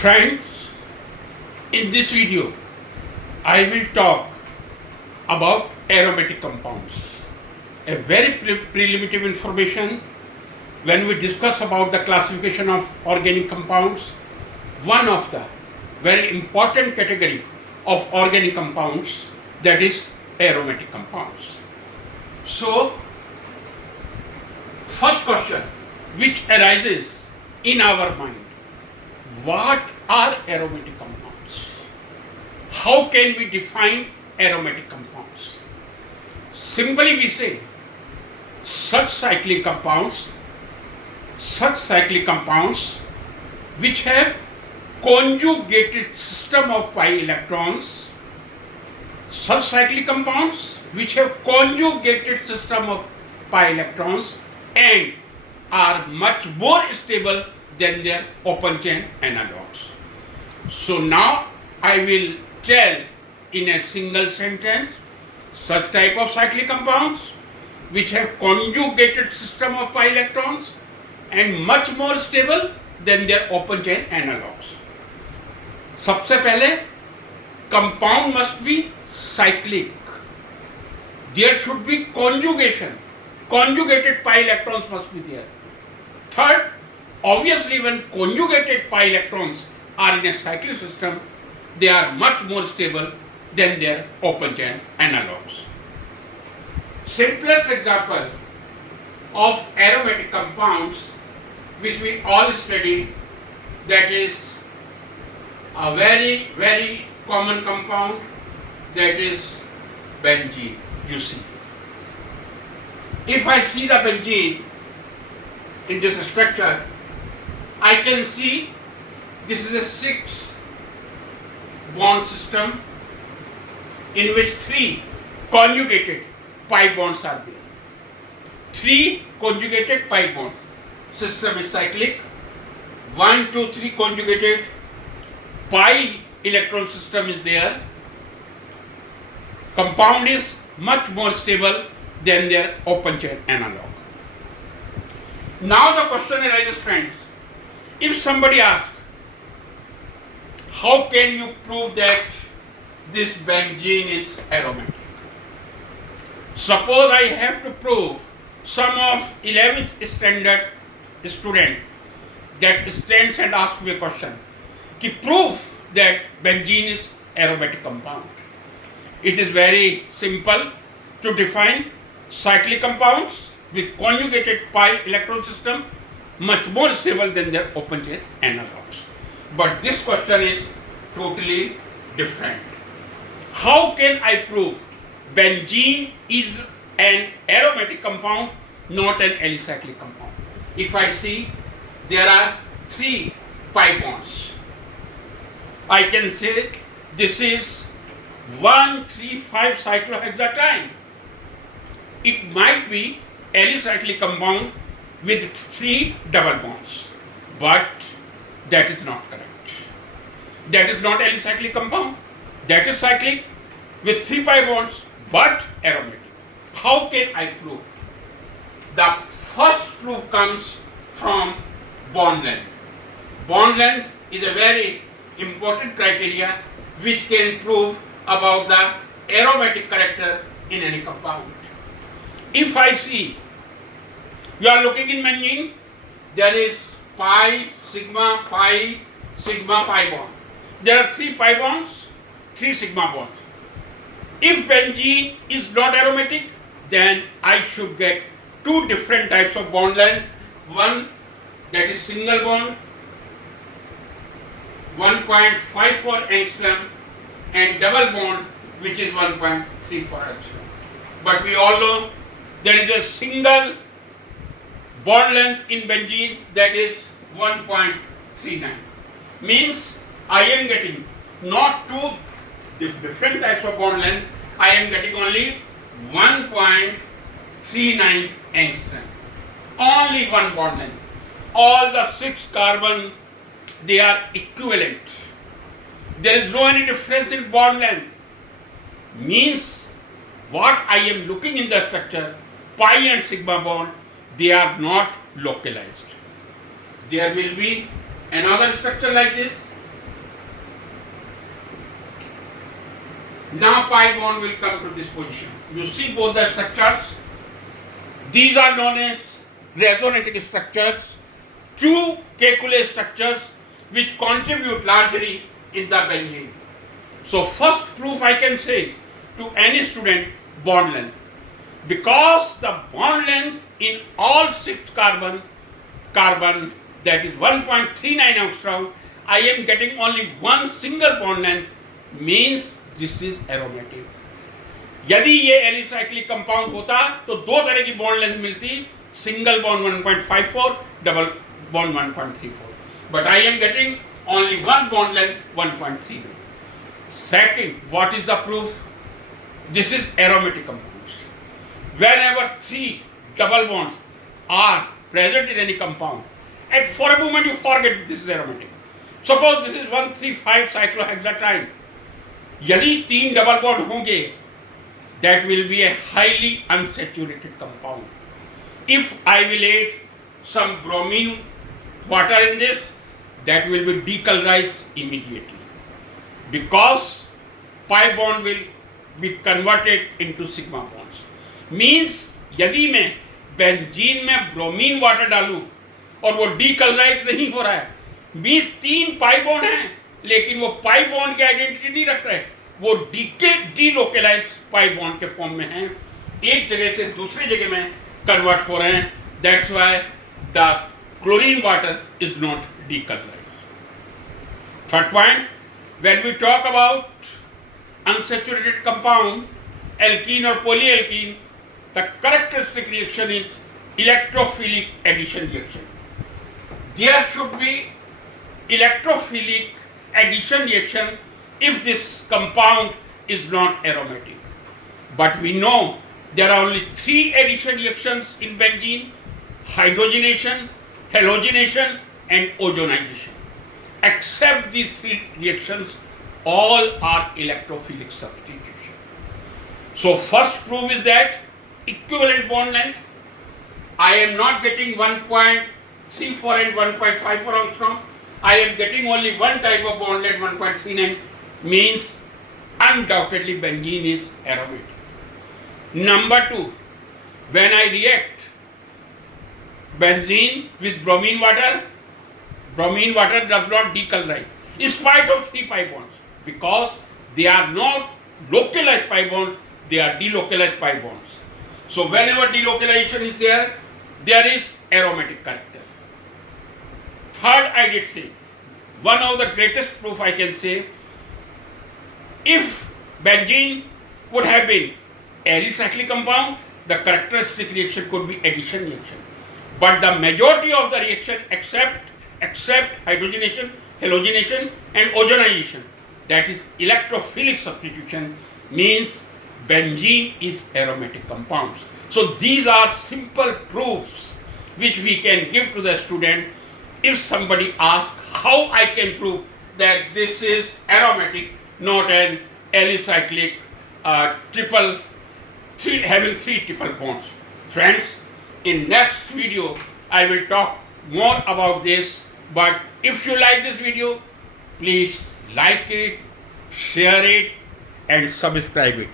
Friends, in this video, I will talk about aromatic compounds. A very preliminary information when we discuss about the classification of organic compounds. One of the very important category of organic compounds, that is aromatic compounds. So, first question which arises in our mind: what are aromatic compounds? How can we define aromatic compounds? Simply we say such cyclic compounds which have conjugated system of pi electrons, such cyclic compounds which have conjugated system of pi electrons and are much more stable than their open chain analogues. So now I will tell in a single sentence such type of cyclic compounds which have conjugated system of pi electrons and much more stable than their open chain analogues. सबसे पहले compound must be cyclic. There should be conjugation. Conjugated pi electrons must be there. Third, obviously when conjugated pi electrons are in a cyclic system, they are much more stable than their open chain analogues. Simplest example of aromatic compounds which we all study, that is a very common compound, that is benzene. You see, if I see the benzene in this structure, I can see this is a 6 bond system in which 3 conjugated pi bonds are there. 3 conjugated pi bonds. System is cyclic. 1, 2, 3 conjugated pi electron system is there. Compound is much more stable than their open chain analog. Now the question arises, friends, if somebody asks, how can you prove that this benzene is aromatic? Suppose I have to prove, some of 11th standard student that stands and asks me a question, ki prove that benzene is aromatic compound. It is very simple to define cyclic compounds with conjugated pi electron system much more stable than their open chain analogues. But this question is totally different. How can I prove benzene is an aromatic compound, not an alicyclic compound? If I see there are 3 pi bonds, I can say this is 1,3,5 cyclohexadiene. It might be alicyclic compound with 3 double bonds, but that is not correct. That is not alicyclic compound. That is cyclic with 3 pi bonds, but aromatic. How can I prove? The first proof comes from bond length. Bond length is a very important criteria which can prove about the aromatic character in any compound. If I see, you are looking in benzene, there is pi, sigma, pi bond. There are 3 pi bonds, 3 sigma bonds. If benzene is not aromatic, then I should get 2 different types of bond length. One that is single bond, 1.54 angstrom, and double bond which is 1.34 angstrom. But we all know there is a single bond length in benzene, that is 1.39. Means I am getting not 2 different types of bond length, I am getting only 1.39 angstrom. Only one bond length. All the 6 carbon, they are equivalent. There is no any difference in bond length. Means what I am looking in the structure, pi and sigma bond, they are not localized. There will be another structure like this, Now pi bond will come to this position. You see both the structures. These are known as resonating structures, two calculate structures which contribute largely in the benzene. So first proof I can say to any student, bond length. Because the bond length in all 6 carbon that is 1.39 angstrom, I am getting only one single bond length, means this is aromatic. यदि ये alicyclic compound होता तो दो तरह की bond length मिलती, single bond 1.54, double bond 1.34, but I am getting only one bond length 1.39. Second, what is the proof? This is aromatic compounds. Whenever 3 double bonds are present in any compound, and for a moment you forget this is aromatic. Suppose this is 1,3,5 cyclohexadiene. यदि 3 double bond होंगे, that will be a highly unsaturated compound. If I will add some bromine water in this, that will be decolorized immediately, because pi bond will be converted into sigma bonds. Means यदि मैं benzene में bromine water डालूं और वो decolourise नहीं हो रहा है, मीन्स 3 पाई बॉन्ड हैं लेकिन वो पाई बॉन्ड की आइडेंटिटी नहीं रख रहे, वो डीलोकलाइज पाई बॉन्ड के फॉर्म में हैं, एक जगह से दूसरी जगह में कन्वर्ट हो रहे हैं. That's why the chlorine water is not decolourise. Third point, when we talk about unsaturated compound, alkene or polyalkene, the characteristic reaction is electrophilic addition reaction. There should be electrophilic addition reaction if this compound is not aromatic. But we know there are only 3 addition reactions in benzene: hydrogenation, halogenation and ozonization. Except these 3 reactions, all are electrophilic substitution. So first proof is that equivalent bond length, I am not getting 1.34 and 1.54 angstrom, I am getting only one type of bond length 1.39, means undoubtedly benzene is aromatic. Number 2, when I react benzene with bromine water does not decolorize in spite of 3 pi bonds, because they are not localized pi bond, they are delocalized pi bonds. So whenever delocalization is there, there is aromatic character. Third, I did say, one of the greatest proof I can say, if benzene would have been alicyclic compound, the characteristic reaction could be addition reaction. But the majority of the reaction except hydrogenation, halogenation and ozonization, that is electrophilic substitution, means benzene is aromatic compounds. So these are simple proofs which we can give to the student. If somebody asks how I can prove that this is aromatic, not an alicyclic having 3 triple bonds. Friends, in next video I will talk more about this, but if you like this video, please like it, share it and subscribe it.